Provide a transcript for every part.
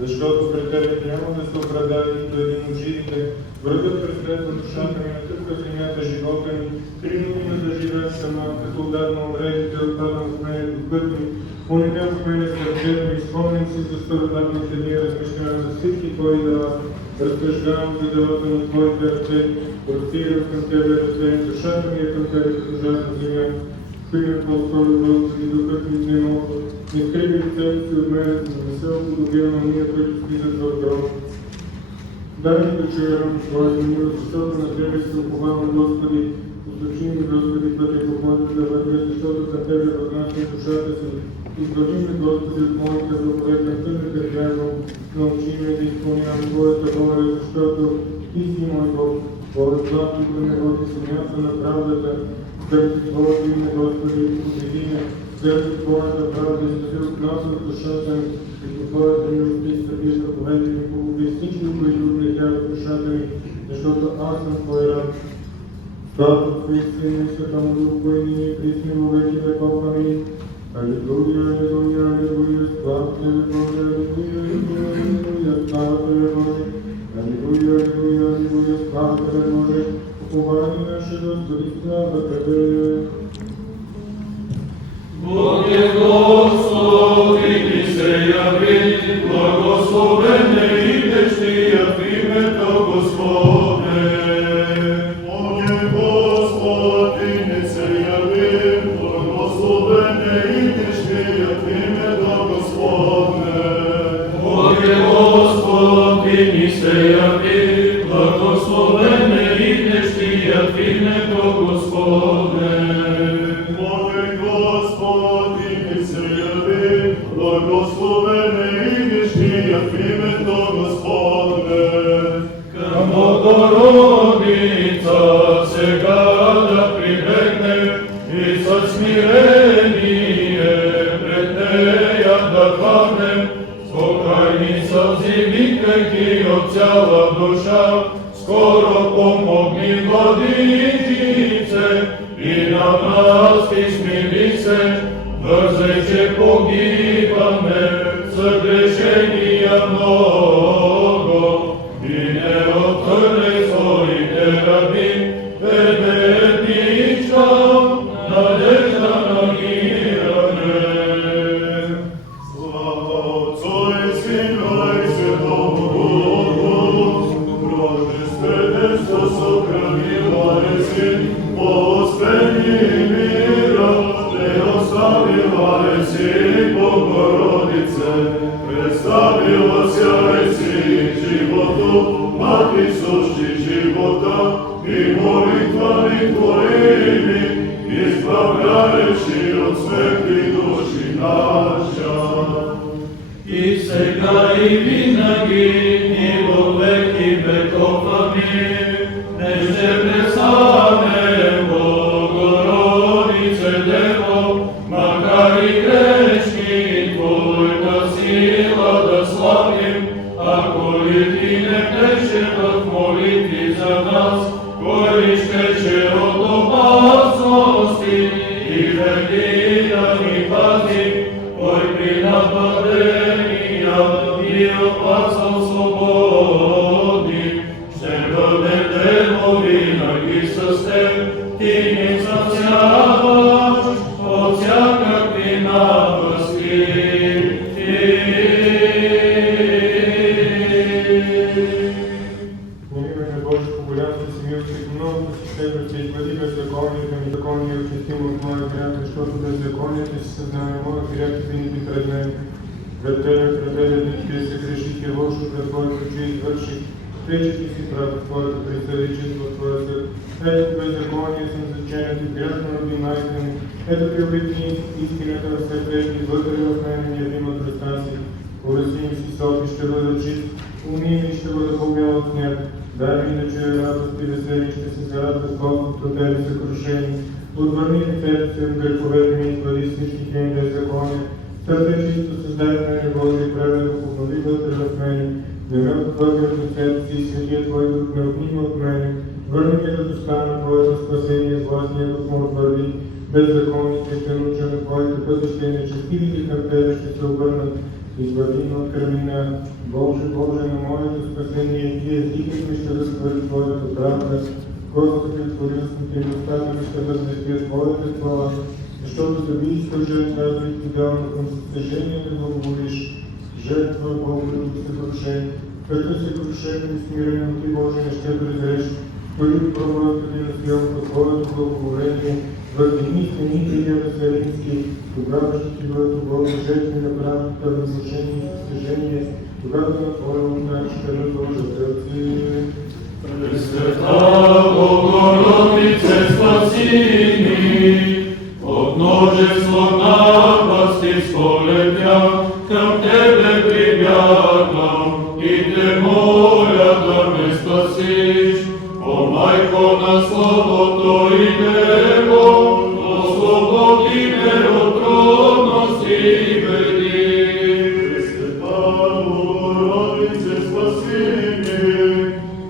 Защото пред Тебе няма да се оправдае нито един от живите. Врагът преследва душата ми, натъпка земята живота ми, принуди ме да живея сама, като отдавна умрелите отпадам в мене духът ми, понега в мене сърцето ми, спомням си за стародавните дни, размишлявам за всички Твои дела, разтъждавам за делата на Твоите ръце, простирам към Тебе ръце, душата ми е към Тебе като жадна земя. Хвилям по-скоро Господи, докато ми не мога, не скриви лицето си от мене, за да не се уподобя на уния, които слизат в гроб. Дай ми да чуям Твоята милост, защото на Тебе се уповавам, Господи, послуши ми, Господи, пътя по който да вървя, защото за Тебе възнасям душата си. Избави ме, Господи, от моите врагове, към тъмната дявол, научи ме да изпълнявам Твоята воля, защото Ти си мой Бог, Твоят злато да ме води с място на правдата. Заради Твоето име, Господи, победи ме, заради Твоята правда изтъпи от нас от душата ми, като Твоята милост изтъпи от ръковете ми, погуби всички, които отлетяват душата ми, защото аз съм Твой раб. Слава Твои Сина и Святому Духу, и нині и присно во веки веков. Амин. Алелуя, алелуя, алелуя, слава Тебе, Боже, алелуя, алелуя, алелуя, слава Тебе, Боже, алелуя, алелуя, алелуя, слава Тебе, Боже, упование наше, Господи, слава Тебе. Бог е Господ и Ти се яви, благословен е идеш Ти в името Господне. Бог е Господ и Ти се яви, благословен е идеш Ти в името Господне. Бог е Господ и Ти се яви, благословен е идеш Ти в името Господне. Бог е Господ и Ти се яви, благословен е идеш Ти в името Господне. Към Богородица сега да прибегнем и със смирение пред нея да хванем, спокойни сълзи викайки от цяла душа, скоро помогни, Владичице, и на нас Ти смили се, бързай, че погибаме, съгрешения много, и не отхвърляй своите раби, бедничка, надежда на миране. Слава Отцу и Сину и Святому Духу, Рождественство съхранила е Син, Господи мира, Те оставила е Си, Богородице, представила ся е Си живото, Мати сущи живота, и молитвами Твоими, избавляеши от смъртни души наша. И сега и винаги, и во веки веков. Амин. Не ще престане, Богородице Дево, макар и грешни, Твоята сила да славим, ако ли Ти не беше в молитви за нас, кой ли щеше от опасности и вреди да ни пази, кой при нападения и опасал свободи, ще бъдемо винаги с Теб, Ти ни спасяваш от всякакви напасти. Молиме Боже, по голямата си милост и много си Тебе, че извади беззаконието ми, закони и очистим от моя грях, защото беззаконието си съзнава моя грях и винаги пред мен. Пред Тебе, всички се греших и лошо, пред Твоите очи извърших, тъй, че Ти си прав в Твоята присъда и чист в Твоя съд. Ето беззаконие съм заченат и гряхно роби майка ми. Ето Ти обедини истината в сърцето и вътре в мен ми яви мъдростта си. Орази ми си софи, ще бъда чист, уми ми ще бъда по-бял от сняг. Дай ми да чуя радост и весели, ще се зарадва с колкото Тебе съкрушени. Отвърни лицето си от греховете ми и извади всичките им беззакония. Сърце чисто създай в мене, Боже, и праведно обнови вътре в мене. Не ме отхвърли от лицето си и Святия Твой Дух не отнима от мене. Върни ме да достана Твоето спасение, с властния Дух му отвърви. Беззаконните ще науча на Твоите пътища и нечестивите към Тебе ще се обърнат. избави ме от кърмина. Боже, Боже, на моето спасение, Ти езикът ми ще разтвори Твоята правда, Господи, отвори устните ми, устата ми ще възвестя Твоята слава, защото забийска жертва и Ти дал към състежение да благоволиш. Жертва Бога да се крушен, като се крушен и смирен, Ти, Боже, не ще презреш, коли пробвата Ти на силата Твоето благоволение, върдини стените и Иерусалимски, тогава ще Ти бъдат угодни жертви на правдата, възмушение и състежение, когато на Твоя ултар ще разложа сърце. Пресвета Богородице, спаси ни, от множество напасти сполетя, към Тебе прибягвам и Те моля да ме спасиш. О, Майко на Словото и Небо, освободи ме от трудности и беди. Пресвета Богородице, спаси ни,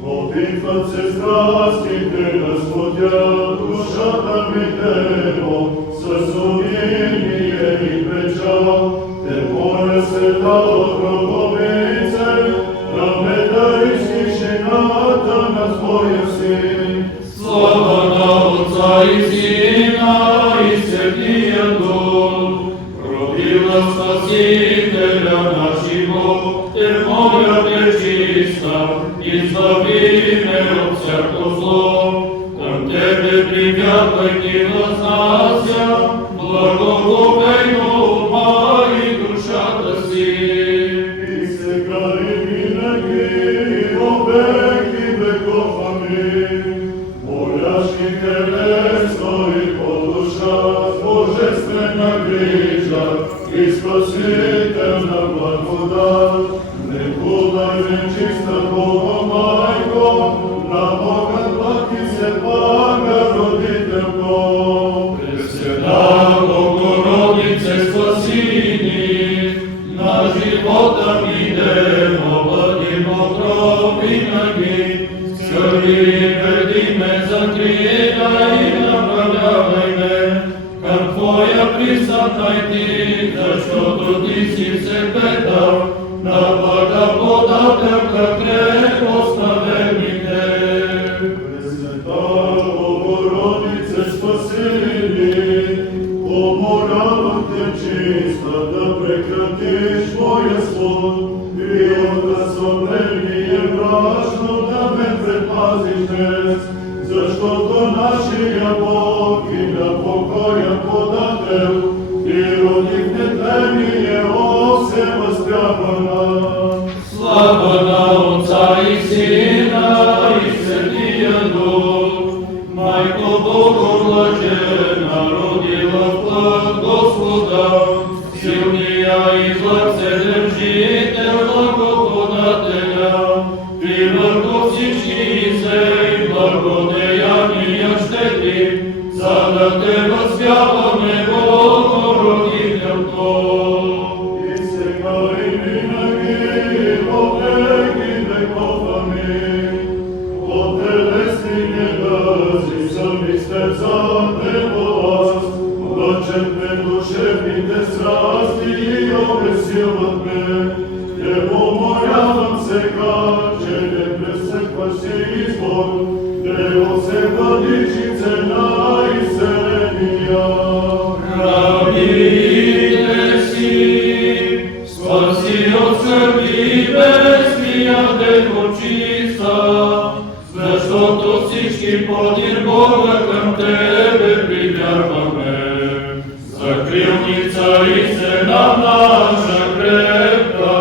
опитват се страстите да сходя душата ми тело, с умилие и печал. Те моля Света Гробовице, да ме дариш тишината на Твоя Син. Слава на Отца и Сина и Светия Дух, родила Спасителя нашего, Те моля пречиста, избави ме от всяко зло. Към Тебе прибягвайки възнася, благоговейно обмай душата си. И сега и винаги, во веки веков, амин. Молящи телесно и по душа, божествена грижа и спасителна благодат, не будай чиста Бога Майко, на Бога плати се пага родителко. Пресвета Богородице, спаси ни, на живота ми демо, бъдимо кров винаги, скърби веди ме, закриедай и направлявай ме, към Твоя присъдна Ти, защото Ти си всепета, на благодателка крепост на верните. Пресвета Богородице, спаси ни, умолявам Те чиста, да прекратиш моя слух и от разсъмнение мрачно да ме предпазиш днес, защото нашия Бог и на покоя подател и роди в нетление осе възпявана. Слава на Отца и Сина и Светия Дух, Майко Богоблажена, родила в плът Господа, силния и вседържител, благоподателя, и върху всички сей благодеяния щедри, за да Те възпяваме, Богородителко. И сега и винаги, во веки веков, амин. От телесни недъзи сами стезате власт, лъчат ме душевните страсти и обесилват ме. Те помолявам сега, че не пресъкваш си избор, Него се владичи цена и вселения. Храните си, спаси от скърби безмия Дево чиста, защото всички подир Бога към Тебе прибягваме. Закрилница и стена наша крепка.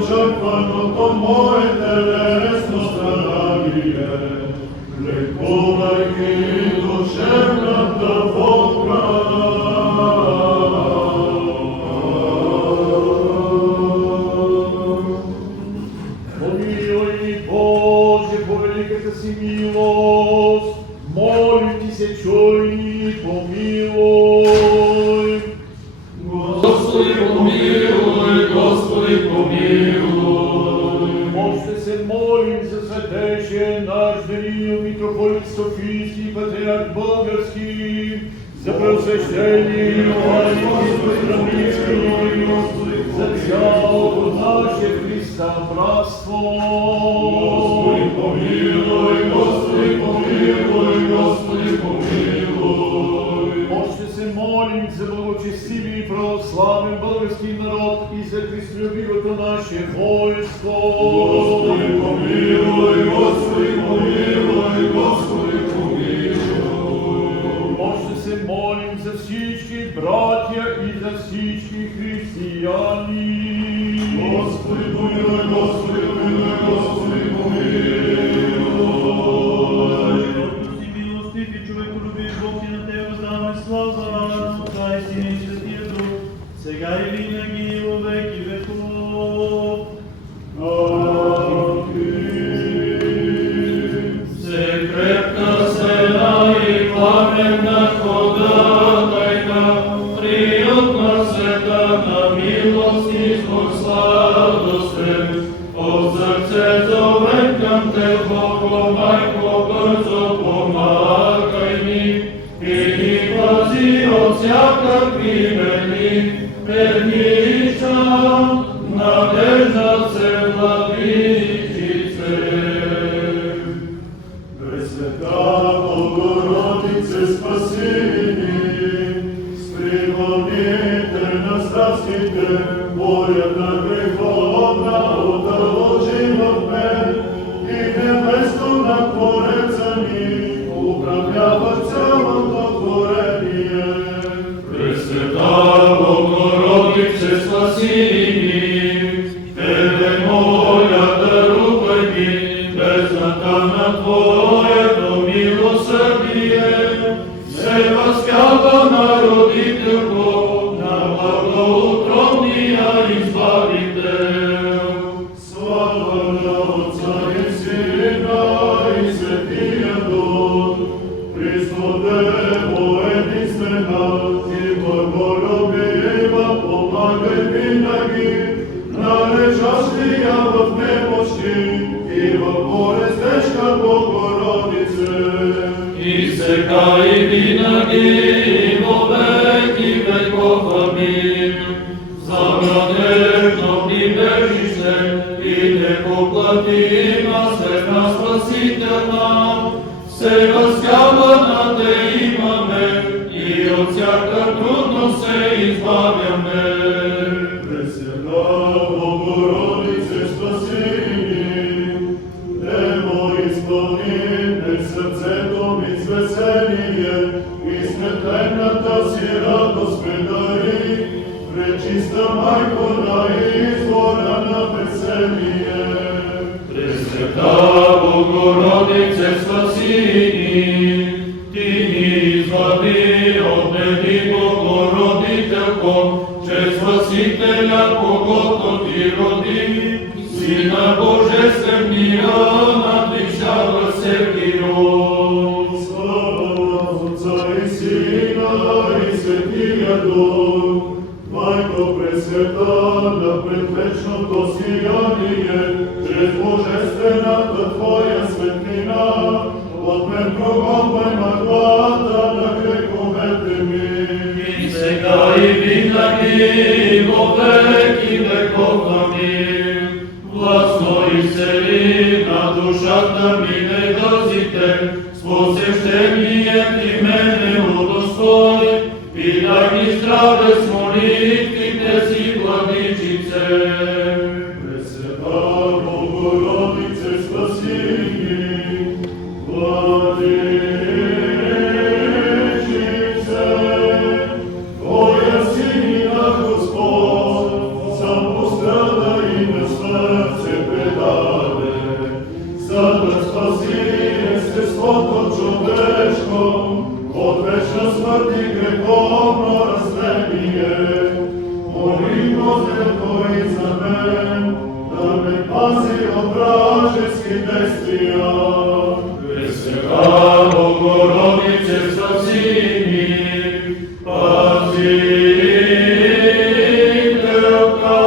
Очакваното мое телесно страдание, лекувайки душевната болка. Помилуй ни, Боже, по великата си милост, молим Ти се, чуй ни, помилуй. Господи, помилуй, Господи, помилуй. Боже, посвящении Господу Христу, за цялото наше Христа братство. Господи, помилуй, Господи, помилуй, Господи, помилуй. Още се молим за благочестивый и православен български народ и за христолюбивото наше войско. Господи, помилуй, Господи, помилуй, Господи, помилуй. Още се молим за всички братя и за всички християни. Господи, помилуй, Господи, помилуй, Господи, помилуй. Господи, милостив и човеколюбив Бог, и на Тебе воздаваме слава, Отца и Сина и Святия Дух, сега и винаги и во веки веков. Се крепка стена и пламенна ходатайка, приютна светана милост и Бог сладостен, от сърцето мен към Те, Бого, Майко, бързо помагай ми и ни пази от всякакви беди, преднича, надежда се владичице. Пресвета Богородице, спаси ни, сприводите на страстите, волята греховна отложи в мен и небесно на Твореца ни управлява цялото творение. Пресвета Богородице, спаси ни, Тебе моля, дарувай ми бездната на Твоето милосърдие, се възпява на родителко, на благоутробния избавител. Слава на Отца и Сина и Светия Дух, Христове, единствена и благолюбива, помагай винаги, належащия в немощи и в болест тежка Богородице. И сега и винаги, и во веки веков. Амин. За надежно прибежище и непоплатима света спасителна, се възхвала на Те имаме и от всяка трудност се избавяме. Пресвета Богородице, спаси ни, Дево изпълни сърцето ми с веселие и сметлената си радост ме дари, пречиста Майко на извора на веселие. Пресвета Богородице, спаси ни, Ти ни избави от беди, Богородителко, чрез Спасителя, когото Ти роди, Сина Божествен мира надвишава всеки род. Слава на Отца и Сина и Светия Дух, Майко пресвета на предвечното сияние, чрез Божествената Твоя светлина, от мен прогонвай мъглата на греховете ми. И сега и винаги, и во веки веков. Амин. Властно изцели на душата ми недъзите, с посещение Ти мене удостой, и дай ми здраве с молитвите си, Владичице. Пресвета Богородице, спаси ни, Владичице. Твоя сина Господ сам пострада и на смърт се предаде, за да спаси естеството човешко от вечна смърт и греховно разтление. Моли Господи за мен, да ме пази от вражески действия. Пресвета Богородице, спаси ни, пазителка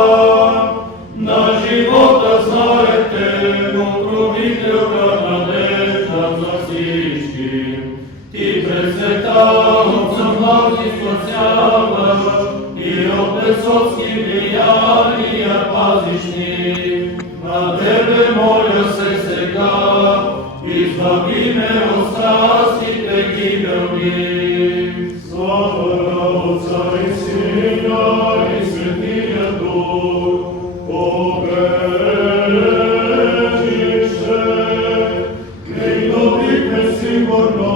на живота, знаете, покровителка, надежда за всички. Ти пресвета от съмнати слава, и от бесовски влияния пазиш ни. На Тебе моля се сега, избави ме от страстите гибелни. Слава на Отца и Сина и Светия Дух, и добихме сигурно,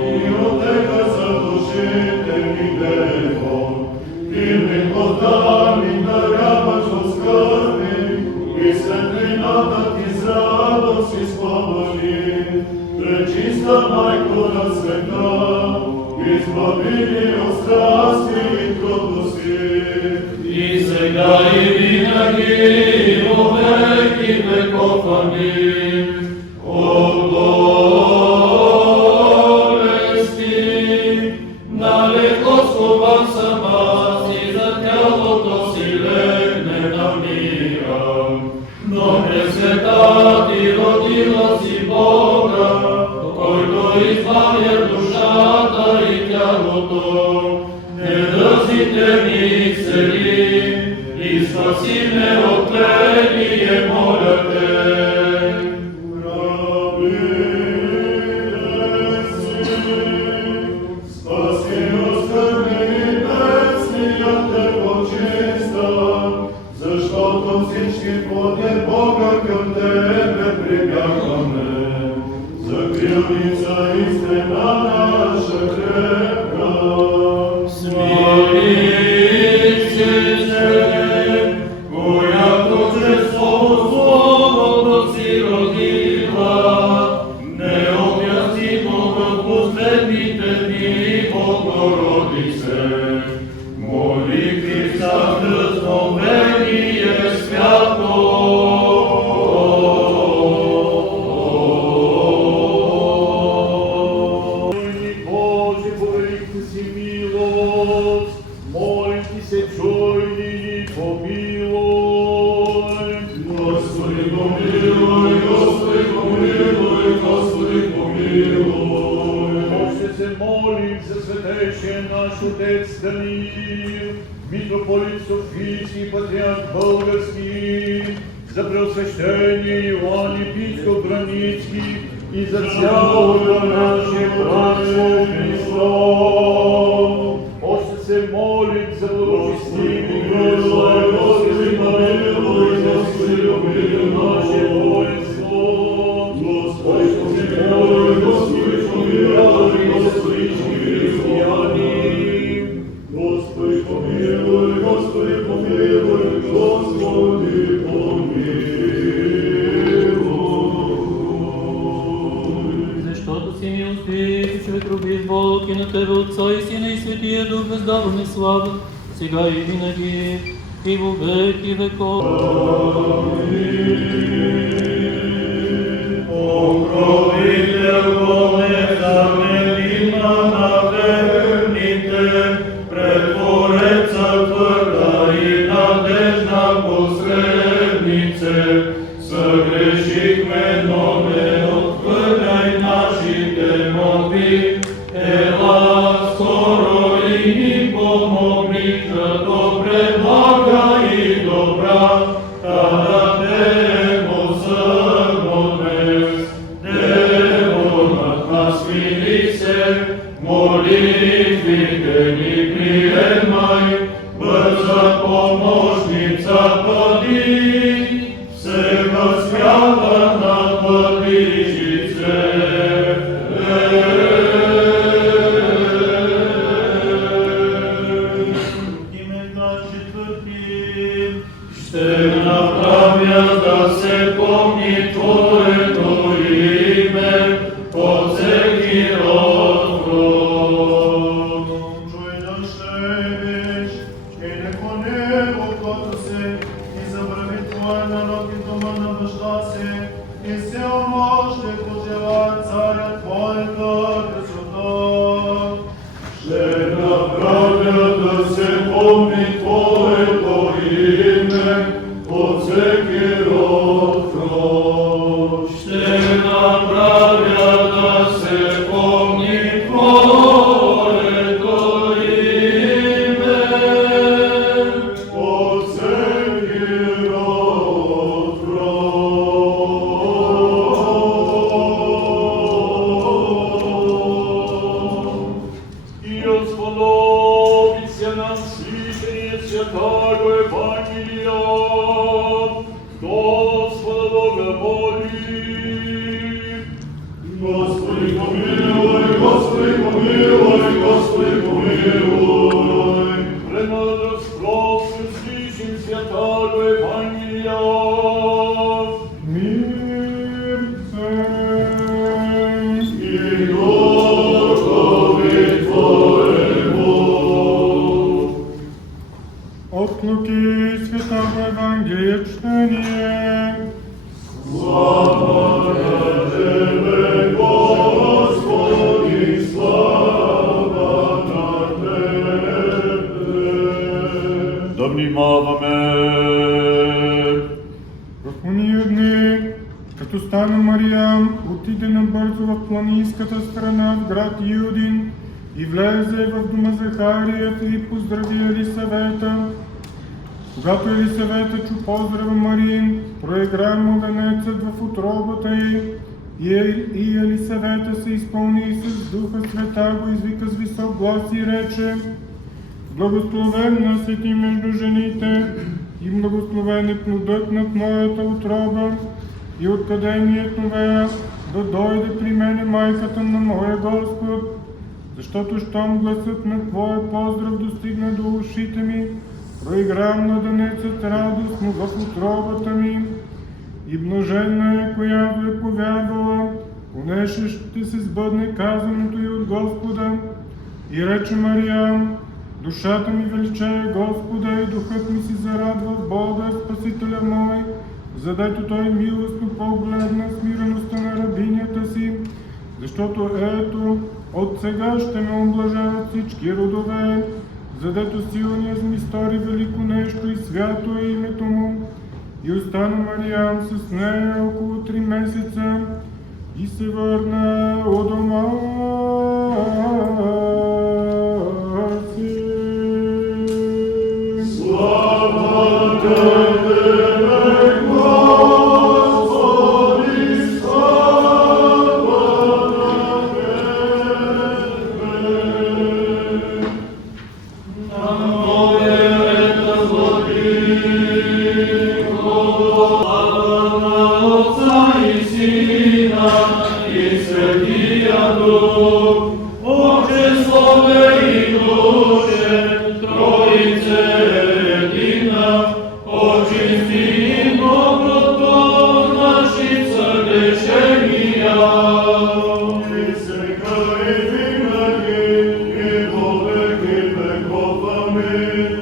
и отека за душите ни грехом, и ми подай даряваш от скърби, и светлината ти с радост изпълни. Пречиста Майко на света, избави ни от страсти и трудности. И сега и винаги, во веки веков, амин. О болести, налеко скован съм аз и за тялото си легне намирам. Но пресвета ти родила си Бога, който избавя душата и тялото. Не дъзите ми цели и спаси ме от тление, моля те. Спаси оскърби бедствия Те почиста, защото всички плотят Бога към Тебе прибягваме. Закрилница и стена наша крепка. Която чрез Словото си родила, необяснимо в последните дни Богородице, молитви за дъзновение свято. Боже, по великата си милост, молим Ти се, чуй ни, помилуй. Господи, помилуй, Господи, помилуй, Господи, помилуй. Още се молим за светейшия наш Отец Даниил, митрополит Софийски, патриарх български, за преосвещение Иоанн епископ Браницки и за цялото наше братство Христос. Още се молим за благочестиви Господи, Господи, помилуй, Господи, помилуй наше воинство. Господи, помилуй, Господи, помилуй, Господи, християни. Господи, помилуй, Господи, помилуй, Господи, помилуй. Защото си милостив и човеколюбив Бог и на Тебе Отца и Сина и Светия Дух въздаваме слава, сега и винаги, и во веки веков. Покровител незаменима на верните, пред Твореца твърда и надежна посреднице, съгрешихме, но не отхвърляй нашите молби. Ела скоро и ни помогни, като предлага и добра, да дадемо съдно днес. Дево над нас мили се, молитвите ни приемай, бърза помощница бъди, се възпява на пътищице. Имена четвърти. Ще направя да се помни Твоето име по всеки род. Чуй да щебиш, и неко небо, което се, и забрави Твоя народ и дома на баща си, и все оно ще пожелая царя Твоята красота. Ще направя да се помни Твоето име по всеки род. Ще направя да се помни Твоето име слышание святаго Евангелия, Господа Бога молим. Господи помилуй, Господи помилуй, Господи помилуй. Премудростно слышим святаго Евангелия. Мир всем. И Духові Твоєму. От Луки Святого Евангелия чтение. Слава Тебе, Господи, слава Тебе. Да внимаваме. В уния дни, като стана Мариям, отиде набързо в планинската страна в град Юдин и влезе в дома Захарият и поздрави Елисавета. Когато Елисавета чу поздрава Марин, проигра му венецът в утробата й и Елисавета се изпълни и с Духа Света го извика с висок глас и рече: Благословенна си ти между жените и благословен е плодът над моята утроба, и откъде ми е това да дойде при мене майката на моя Господ, защото щом гласът на Твоя поздрав достигна до ушите ми, проигра младенецът радостно в утробата ми, и блаженна е, която е повярвала, понеже ще се сбъдне казаното и от Господа. И рече Мариям: Душата ми величае Господа и духът ми се зарадва в Бога, Спасителя мой, задето Той милостно погледна смиреността на рабинята си, защото ето, от сега ще ме облажават всички родове, задето силният ми стори велико нещо и свято е името му. И остана Мариям с нея около 3 месеца и се върна у дома си. Слава Тебе, Господи, слава Тебе. На моята владико, слава Отца и Сина и Светия Дух, Отчеслове и Душе, Троице едина, очисти многото наши съгрешения. И сега и винаги, и до веки веков. Амин.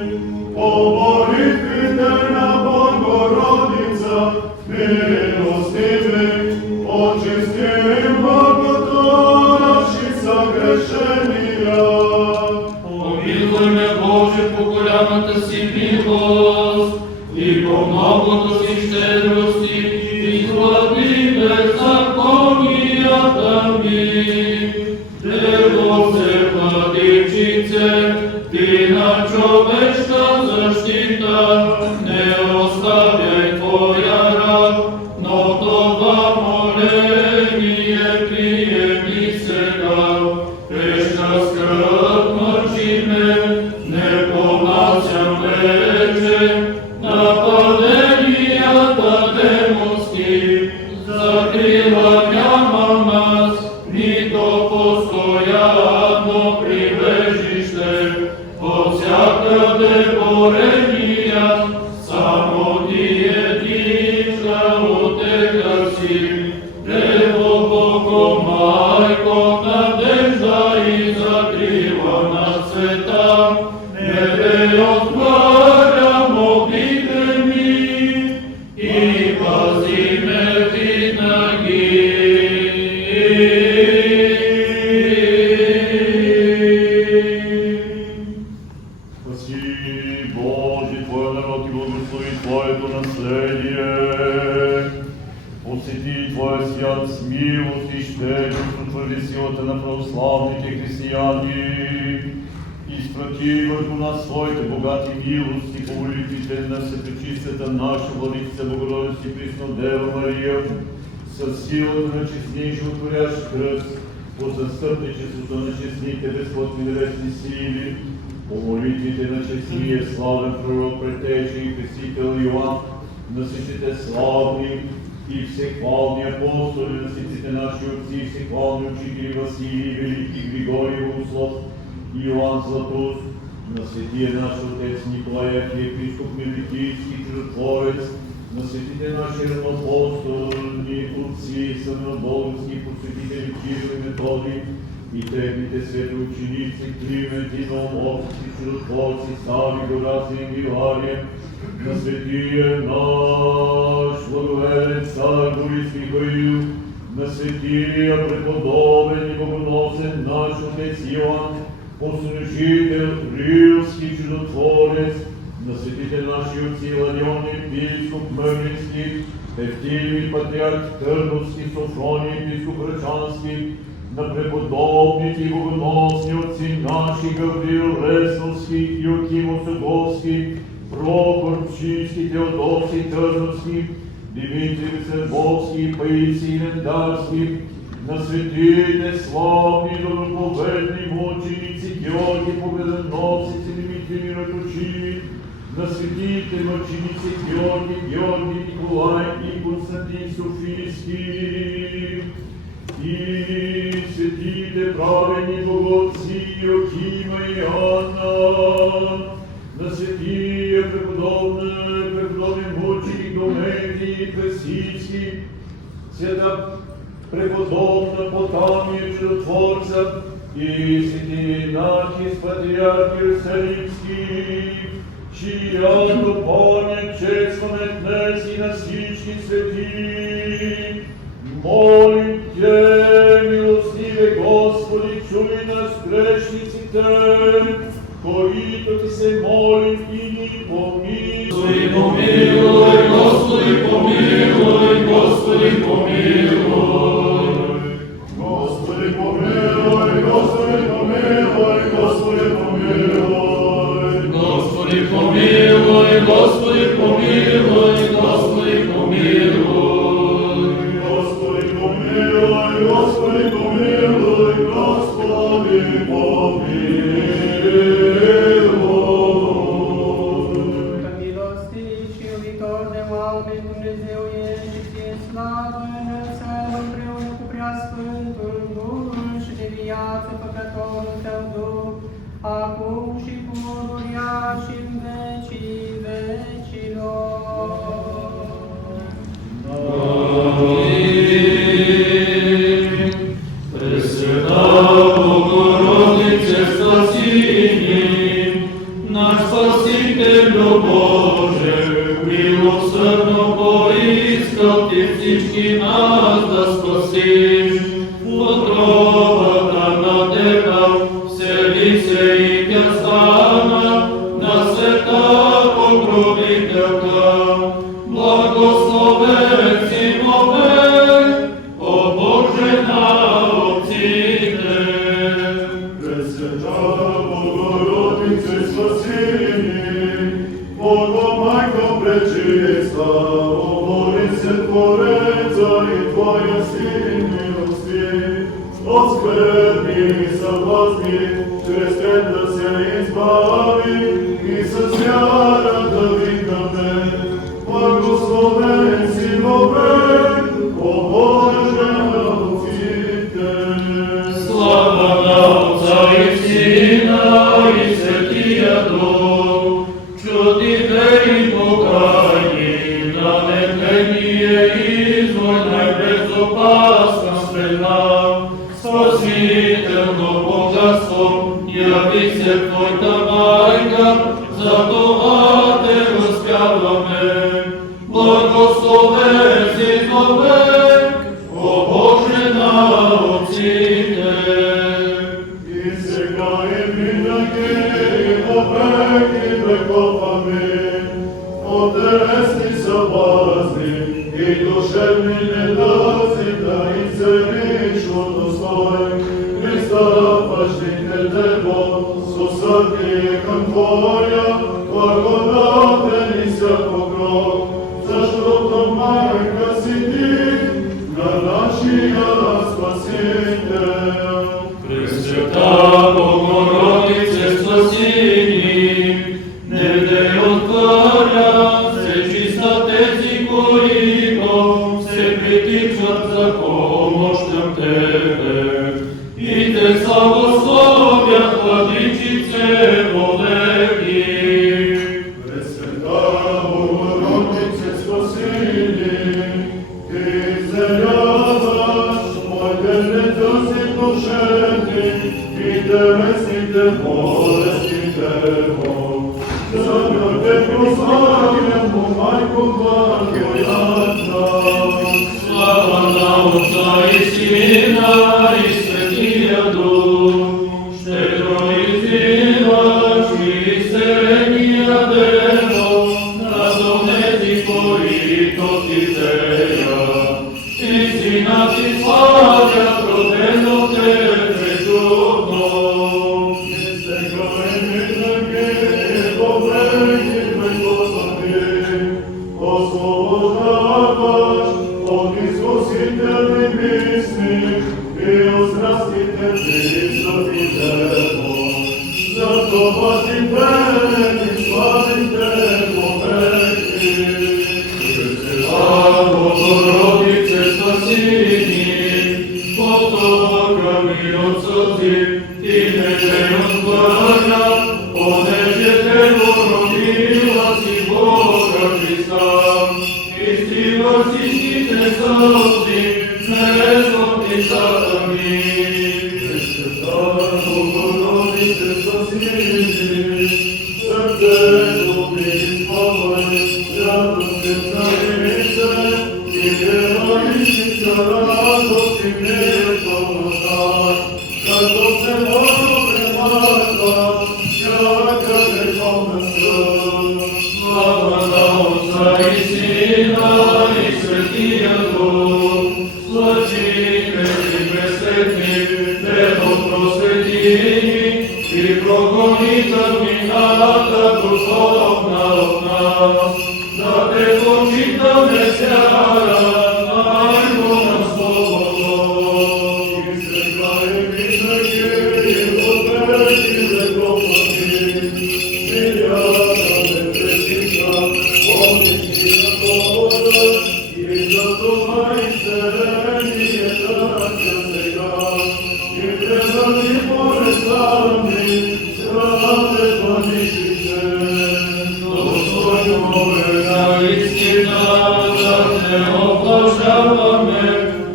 По молитвите на Богородица, милостиви, очисти многото наши съгрешения. Помилуй ме, Боже, по голямата си милост и по многото си щедрости, изглади беззаконията ми. Дево се владичице, ти на човешка защита, не оставяй Твоя раб, но това моление приеми сега. Вечна скръб мъчи ме, не понасям вече нападенията демонски. Закрила нямам аз, нито постоянно прибежище. От всякъде борения, само ти единка отека си. Дево Бого, майко, надежда и закрила на света, не те отваря молбите ми и пази ме винаги. Спаси, Боже, Твоя народ и благослови Твоето наследие. Посети Твоя свят с милост и щедрост, утвърди силата на православните християни. Изпрати върху нас своите богати милости по молитвите на Светочистата наша Владичица Богородица и Пресна Дева Мария, със силата на честнейши отворящ кръст, по застъпничеството на честните безплътни небесни сили, по молитвите на честния славен пророк, претече и крестител Йоан, на всичките славни и всехвални апостоли, на всичките наши отци и всехвални учители Василий Велики, Григорий Богослов и Йоан Златоуст, на светия наш отец Николай архиепископ Милитийски чудотворец, на светите наши равноапостолни отци, самобългарски посветители Кирил и Методий и техните светоученици Климент и Новоморски чудотворци, Сави, Горази и Ангелария, на светия наш благоверен цар Борис Михаил, на светия преподобен и богоносен наш отец Йоан, послужител, Рилски чудотворец, на светите наши отци Иларион епископ Мърлински, Евтилий патриарх Търновски, Софроний епископ Рачански, на преподобните и богоносни отци наши Гаврил Ресновски, Йоким Осоговски, Прохор Пчински, Теодосий Търновски, Димитрий Сърбовски, Паисий Лендарски, на светите славни доброповедни мъченици Георги Победоносици, Димитрий Мироточиви, на светите мъченици Георги, Георги, Николай и Константин Софийски, и светите праведни богоци Йохима и Анна, на светия преподобен мъченик Дометрий Красицки, света преподобна Потамия чудотворца и свети Нархис патриарх Иерусалимски, чиято памет честваме днес и на всички свети. Молим Те, милостиве Господи, чуй нас грешниците, които Ти се молим и ни помилуй. Помилуй, Господи, помилуй, Господи, помилуй. Господи, помилуй, Господи, помилуй, Господи, помилуй. Господи, помилуй, Господи, помилуй, Господи, помилуй. Господи, помилуй, Господи, помилуй, Господи, помилуй. Că milostiv și iubitor de oameni, Dumnezeu ești și ție slavă, înălțăm împreună cu preasfântul Duhul și de viață făcătorul Tău Duh, acum și pururia și în vecii vecilor. Пресвята Богородице, спаси ни, наш Спасителю Боже, милосърдно поискал Ти всички нас да спасиш. В отробата на Теба всели се и Тя стана, на света покровителка. Благословен си вовек, о Боже на отците. Пресвята Богородице, спаси ни, Богомайко пречиста, обори се Твореца и Твоя Син милостив, от скверни и съблазни, чрез теб да се избави и с вяра да викаме. Благословен си вовек, о Боже на отците. Слава на Отца и Сина и Светия Дух, чудите и покаяни, на нетление извой най-безопасна среда. Спасително богатство, яви се Твоята майка, за това Те възпяваме. Благословен си вовек, о Боже на отците. И сега и винаги, и вовек, и веков. Амин. Отесни съблазни и душевни недъзи, да изцелиш от устой. Пристъпващите Тебо, с усърдие към Твоя, благодатен и всякогрох, защото майка си Ти на нашия Спасител. Пресвята Богородице, спаси Negde otvoria se čistoteci koliko se pritičat za pomoćnom tebe. I te slavoslovja Vladičice voleki. Presveta Bogorodice spasini, ti zajavaš moj denetosi pošetni, i devesnite bolestite Bog. Zato te proslavljamo, Majko blagodatna. Slava na Otca i Sina i Svetija Duh, štedro izzivaš i srednja devo, na donezi koji to ti teja. I Sina ti slavlja, prodeno te prečudno. Bogorodice spasini, potoka mi od suzi, ti neće odklanja, poneće te porodila si Boga Hrista, istila si štite suzi, nezlom ti satani. Bogorodice spasini, srce ljubi spavaj, radosti carice, i vjerovišnica radosti nepomožaj, kako se dobro premata, jaka grešovna srd. Slava na Otca i Sina i Svetija Duh, slačine i presretni, Dedo prosvetini, i progonita minata duhovna od nas, da te počita mesjara, Majko na slobodu.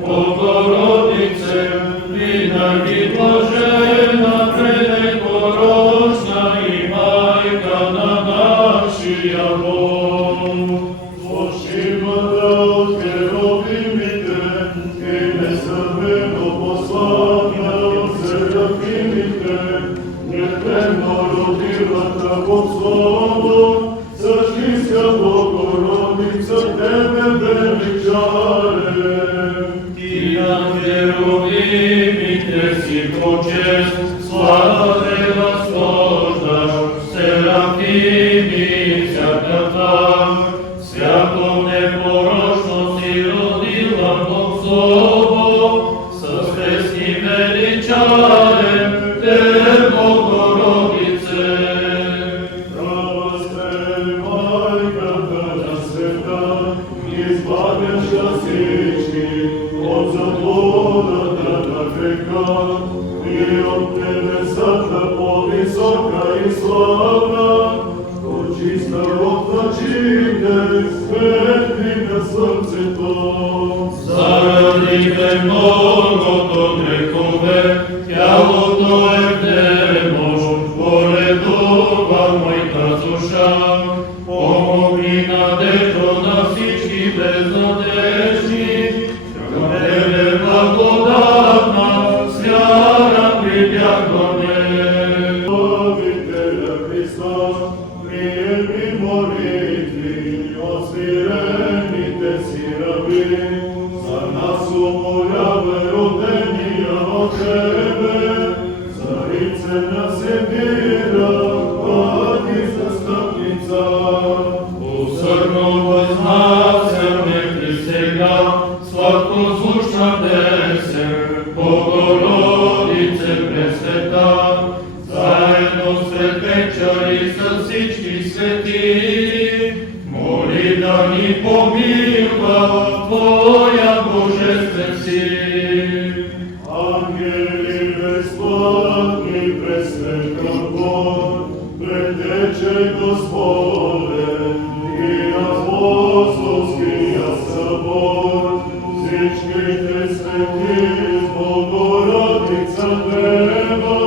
Bogorodice, vinagi blažena, predekoročna i majka na našija Bog. Očima da odkerovimite, i nesrveno poslanja serafinite, njetreno rodila tako slovo, Zaškinska Bogorodica tebe veličare. Ti vjerovimite si počest, slava te vaspoždaš, serafimi sjatata, sjakom neporočno si rodila Bog slovo, sa svesnim veličarem te Bogorodice. Prava ste, Majka Tada sveta, izbavljaša svički, od zabluda tada greka, i od tebe sada povisoka i slavna, ko čista otlačite, svetni na srce to. Zaradi te mnogo to grehove, tijelo tvoje nemož, pored duga moj kazuša, pomogni nadežo na всички beznadежни, към tebe blagodatna, s vjara pribjagome. Slавителя Христа, приеми молитви от смирените си раби, за нас умолявай родения от тебе, царицена Сибира, пати застъпница. Усърдно възнасяме при сега, сладкозвучна песен, Богородице Пресвета, заедно с предвечери с всички страни помилка Твоя Божествен сил. Ангели безплатни, пресвета Бог, предтече Господе, и апостолския събор, всичките свети с Богородица Дева,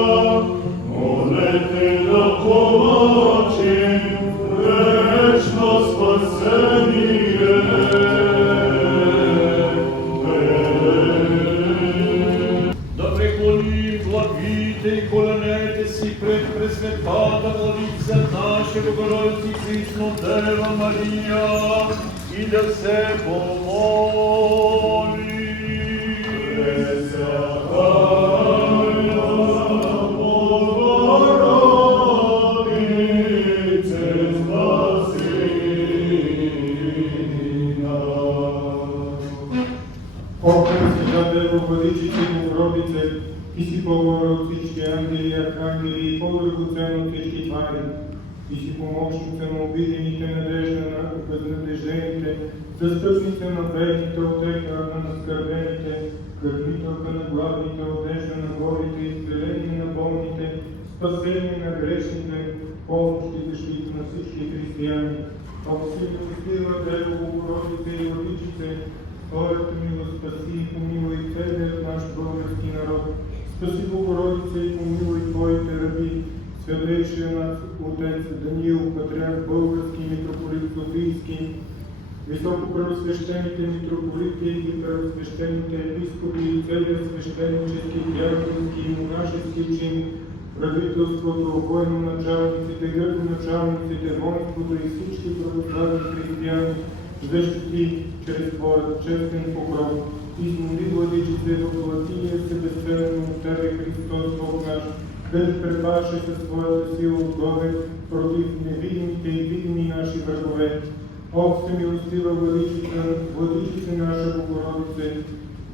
молете да получим вечно спасение. Да преклоним главите и коленете си пред пресветата Владица наша Богородица и Дева Мария и да се помолим. Владичице Богородице, Ти си по-горе от всички ангели, архангели и по-драгоценен от всички твари. Ти си помощница на обидените, надежда на обезнадеждените, застъпница на бедните, отека на наскърбените, кърпителка на гладните, одежда на голите, изцеление на болните, спасение на грешните, помощ и защита на всички християни. О, Всевишна Дева Богородице и Владичице, Твоята милост спаси и помилуй целият наш български народ. Спаси Богородице и помилуй Твоите раби, святейшия наш отец Даниил, патриарх български, митрополит Софийски, високопреосвещените митрополити и преосвещените епископи и целият свещенически, диаконски и монашески чин, правителството, военачалниците, градоначалниците, воинството и всички православни християни, защити чрез Твоят честен покров. Измоли, Владичице, въплатилия се безцелно от Тебе, Христос Бог наш, да ни препаше със Твоята сила отгоре против невидимите и видими наши врагове. О, всемилостива Владичице наша Богородице,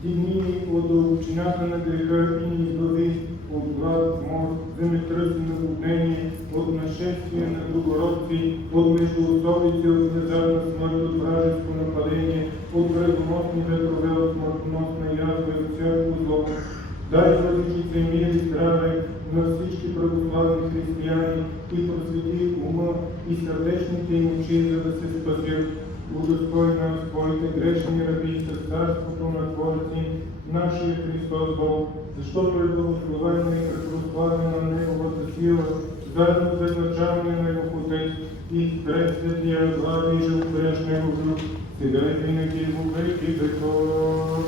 дигни ни от дълбочината на греха и ни избави от глад, мор, земетръс и наводнение, от нашествие на другородци, от междуособици, от внезапна смърт, от вражеско нападение, от вредоносни ветрове, от смъртоносна язва и от всяко зло. Дай, Владичице, мир и здраве на всички православни християни и просвети ума и сърдечните им очи, за да се спасят. Удостой нас, Твоите грешни раби, със царството на Твоя Син, нашия Христос Бог, защото е благословена и препрославена Неговата сила, заедно с безначалния Негов Отец и пред светия глави и животворящ Негов Дух, сега и винаги и во веки веков.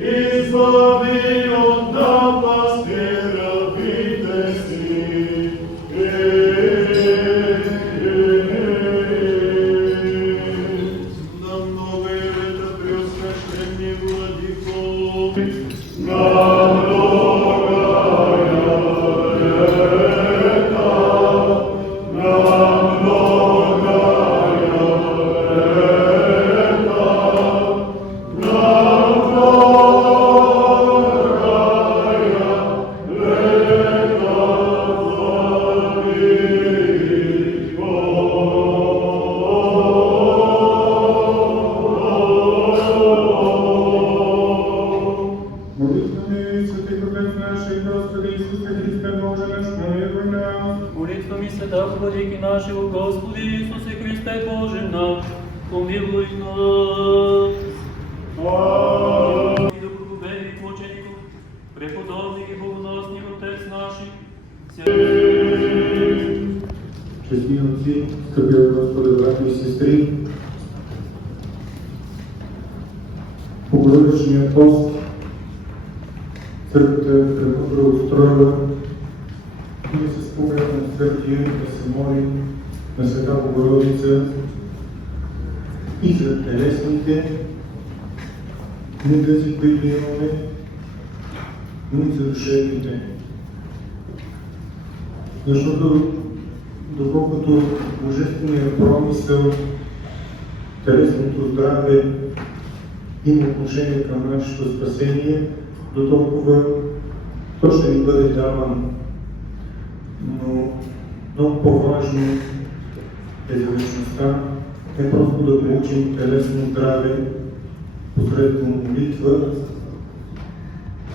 Избави от напасти рабите си. Боже наш, помилуй нас. Молитвами света, владыки нашего Господи Иисусе Христе, Боже наш, помилуй нас. И до благоверных мучеников, преподобных и богоносных Отец наших, Честни отци, скъпи от Господа, брати и сестри, по Богородичния пост църквата е преустроила и се спомняхме църкви да се молим на Света Богородица и за телесните недъзи, които имаме, но и за душевните. Защото доколкото божественият промисъл, телесното здраве има отношение към нашето спасение, до толкова то ще ни бъде даван. Но много по-важно е за вечността, не просто да получим телесно здраве посредством молитва,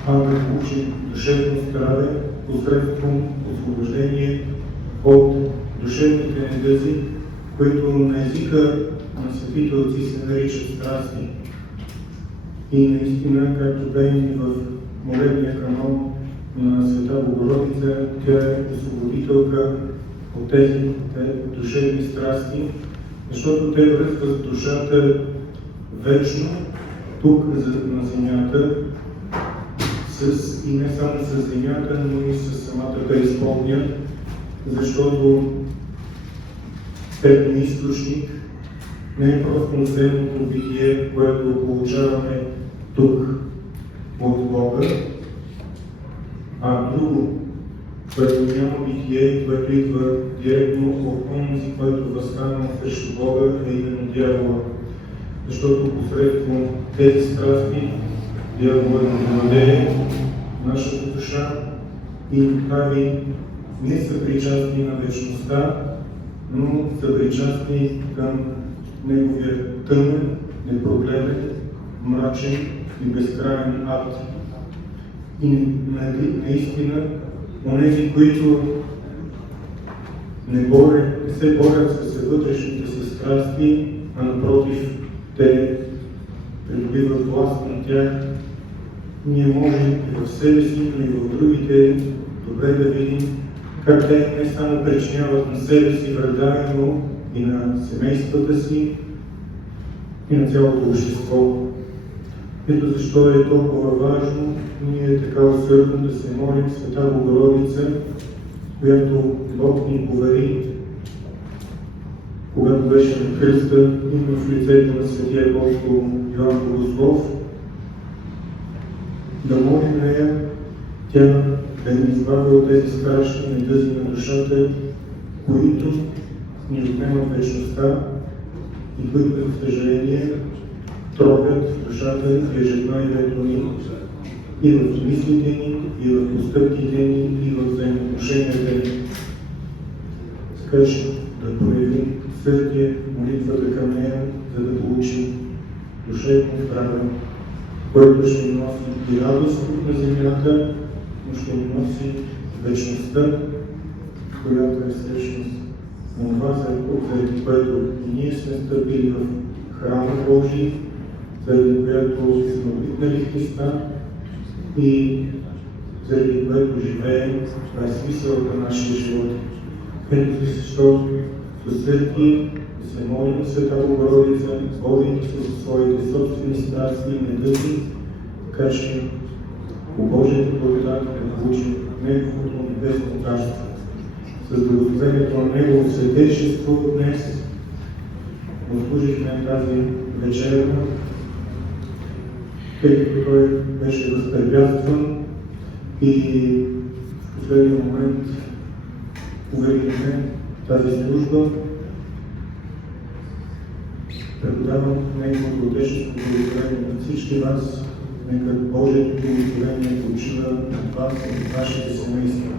а да получим душевно здраве посредством освобождение от душевните недъзи, които на езика на светите отци се наричат страсти. И наистина, както бе и в молебния канон на Света Богородица, тя е освободителка от тези душевни страсти, защото те връзват душата вечно тук на земята, и не само с земята, но и с самата преизпълня, защото техният източник не е просто земното битие, което получаваме тук от Бога, а друго, което няма битие, което идва директно от онзи, който възстана срещу Бога, е именно дявола. Защото посредством тези страсти дявола да владее нашата душа и ни прави не съпричастни на вечността, но съпричастни към неговия тъмен, непрогледен, мрачен и безкрайен ад. И наистина, онези, които не се борят с вътрешните си страсти, а напротив, те придобиват власт на тях, ние можем и в себе си, но и в другите добре да видим как те не само причиняват на себе си вреда, но и на семействата си, и на цялото общество. Ето защо е толкова важно ние така усърдно да се молим Света Богородица, която Бог ни повери, когато беше на кръста, именно в лицето на Светия апостол Йоан Богослов, да молим нея, тя да ни избави от тези страшни недъзи на душата, които ни отнемат вечността и които, за съжаление, тровят душата ежедневието ни и в мислите ни, и в постъпките ни, и в взаимоотношенията ни. Така че да проявим сърдие молитвата към нея, за да получим душевно здраве, което ще ни носи и радост на земята, но ще ни носи вечността, която е всъщност на това, заради което и ние сме стъпили в храма Божий, заради което сме обикнали Христа и заради което живеем. Това е смисълът на нашия живот. Ето защо със сърдие да се молим на Света Богородица, водейки се със своите собствени страсти и недъзи, така че по Божията благодат да получим Неговото небесно царство. С благословението на Негово святейшество днес послужихме тази вечерна, тъй като той беше възпрепятстван и в последния момент уверихме тази служба. Предавам Неговото отечество благословение на всички вас. Нека Божието благословение почива над вас и вашите семейства.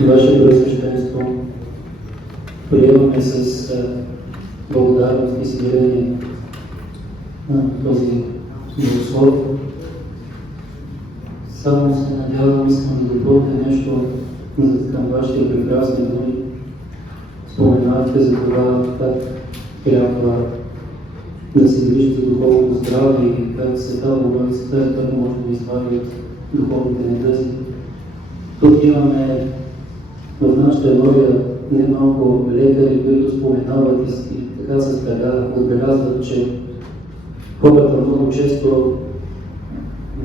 И Ваше Преосвещенство, приемаме с благодарност и смирение на този благослов, с Само се надявам, искам да допълня нещо към вашите прекрасни думи. Споменахте за това как трябва да се грижи за духовното здраве и как Света Богородица, как може да извади от духовните недъзи. Тук имаме в нашата Евангелия немалко лекари, които споменават и така с тъга отбелязват, че хората много често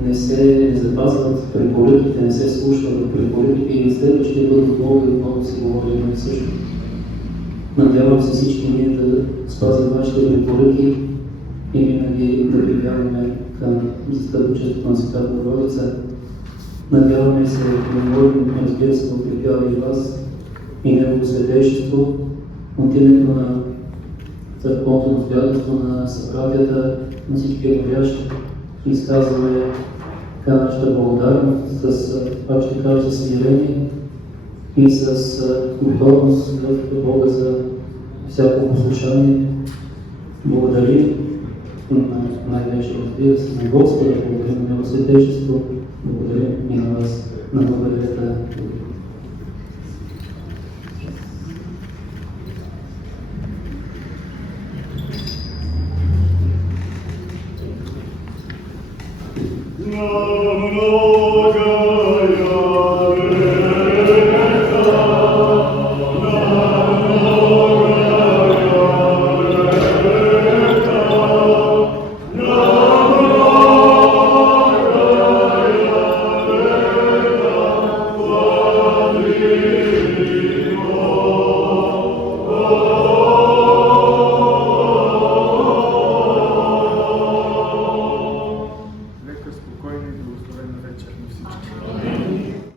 не се запазват препоръките, не се слушат от препоръките и следващия път отново се говори едно и също. Надявам се всички ние да спазим вашите препоръки и винаги да прибягваме към застъпничеството на Света Богородица. Надяваме се да молим, разбира се, укрепява и вас и Негово святейшество от името на църковното настоятелство на събратята, на всички верующи. Изказваме така нашата благодарност с, пак ще кажа, смирение и с готовност в Бога за всяко послушание. Благодарим най-вече, разбира се, на Господа, благодарим на Негово святейшество, благодарим и на вас, на благодарята. Много